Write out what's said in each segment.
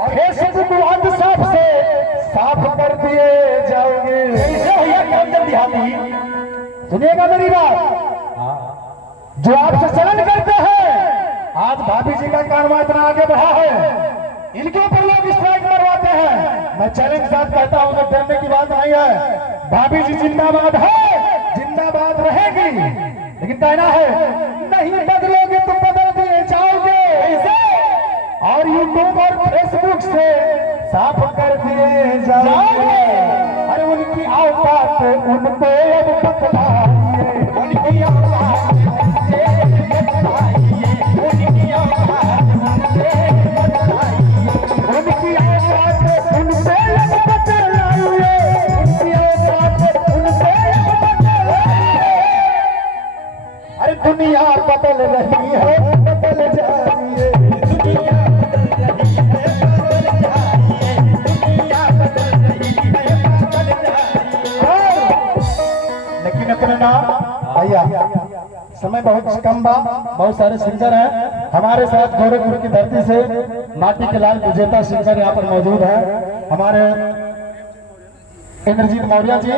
Facebook WhatsApp से साफ कर दिए जाओगे। कैसे भैया काम देहाती, सुनिएगा मेरी बात। जो आपसे चलन करते हैं, आज भाभी जी का कारवा इतना आगे बढ़ा है, इनके ऊपर लोग स्ट्राइक मरवाते हैं। मैं चैलेंज के साथ कहता हूं, डरने की बात नहीं है। भाभी जी जिंदाबाद है, जिंदाबाद रहेगी, लेकिन कहना है नहीं बदलोगे तो बदल दिए जाओगे। और यूट्यूब और फेसबुक से साफ कर दिए जाओगे। अरे उनकी औकात उनको अब बतलाइए, उनकी औकात दुनिया बदल रही है, बदल जा रही है, दुनिया बदल रही है, बदल जा रही है, दुनिया बदल रही है, बदल जा रही है। लेकिन अपने ना भैया समय बहुत कम बा, बहुत सारे सिंगर हैं हमारे साथ। गोरखपुर की धरती से माटी के लाल विजेता सिंगर यहाँ पर मौजूद है हमारे इंद्रजीत मौर्य जी।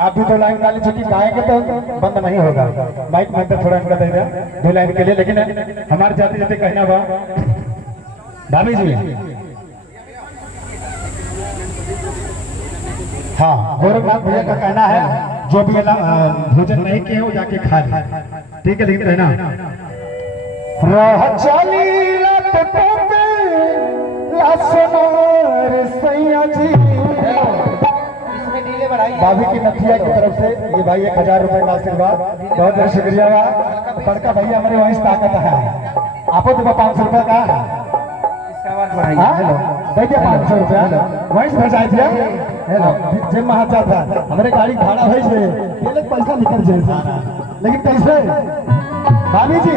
आप भी 2 लाइन गाली चुकी गाएंगे तो बंद नहीं होगा। माइक में तो थोड़ा इनका दे दें 2 लाइन के लिए। लेकिन हमारे जाते जाते कहना बा भाभी जी, हाँ गोरखनाथ भैया का कहना है जो भी भोजन नहीं किए वो जाके खा ले, ठीक है। लेकिन कहना रह चली सैया जी। भाभी की नथिया की तरफ से ये भाई 1000 रुपए का आशीर्वाद, बहुत बहुत शुक्रिया। बड़का भैया हमारे वहीं ताकत है। आपको तो 500 रुपए का देखिए 500 रुपया वहीं से भेजा दिया। हेलो जे महाचा था हमारे गाड़ी भाड़ा है से पैसा निकल जाए, लेकिन कैसे भाभी जी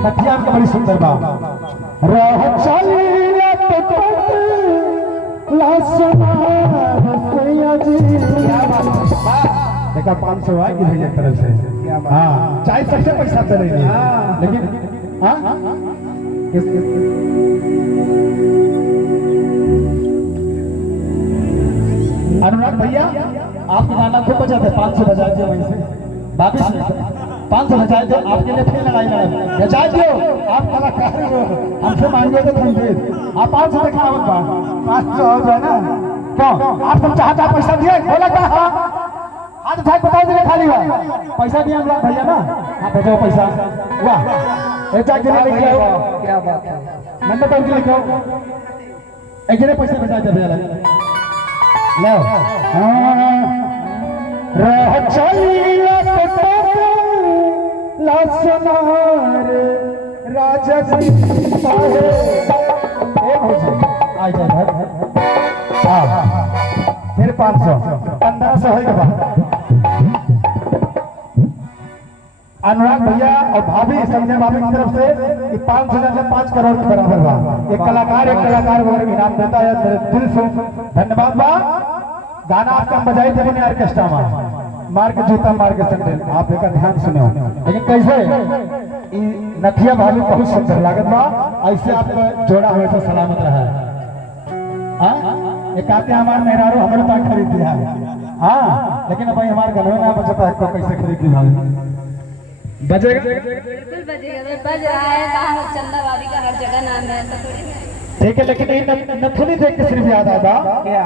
नथिया आपका बड़ी सुंदर बा। रह चली देखा 500 आएगी भैया तरफ से। हाँ चाहे सबसे पैसा चलेगी, लेकिन हाँ अनुराग भैया आपके गाना खूब बजाते, 500 बजा दिए वहीं से भाभी से 500 बजा दो। आपके लिए फिर लड़ाई लड़ा बजा दो, आप कलाकार हो, हमसे मांगे तो तुम फिर आप 500 देखा 500 हो जाए ना। क्यों आप तुम चाहता पैसा दिए बोला क्या? हाथ उठाए बताओ दिए खाली हुआ पैसा दिया अनुराग भैया ना। हाँ भेजो पैसा। वाह एक जने लेके आओ, क्या बात है। मैंने तो उनके लेके आओ एक जने पैसे भेजा दे भैया लो। रह चलिया लासनार राजा जी आ जाए फिर 500 1500 है के अनुराग भैया और भाभी संजय भाभी की तरफ से 500 से 5 करोड़ के बराबर बा। एक कलाकार वगैरह इनाम देता है। मेरे दिल से धन्यवाद बा। गाना आपका बजाई थे बने ऑर्केस्ट्रा में मार के जूता मार के संडेल, आप एक ध्यान सुनो। लेकिन कैसे नथिया भाभी बहुत सुंदर लागत बा। ऐसे आपका जोड़ा हमेशा सलामत रहा है। एक आते हमारे मेहरारू हमारे पास खरीद दिया है। हाँ लेकिन भाई हमारे घर में ना बचता है तो कैसे खरीद दी भाभी? बजेगा बिल्कुल बजेगा, बज रहा है। कहाँ चंदा भाभी का हर जगह नाम है, ऐसा थोड़ी है। ठीक है। लेकिन नथुनी देख के सिर्फ याद आता क्या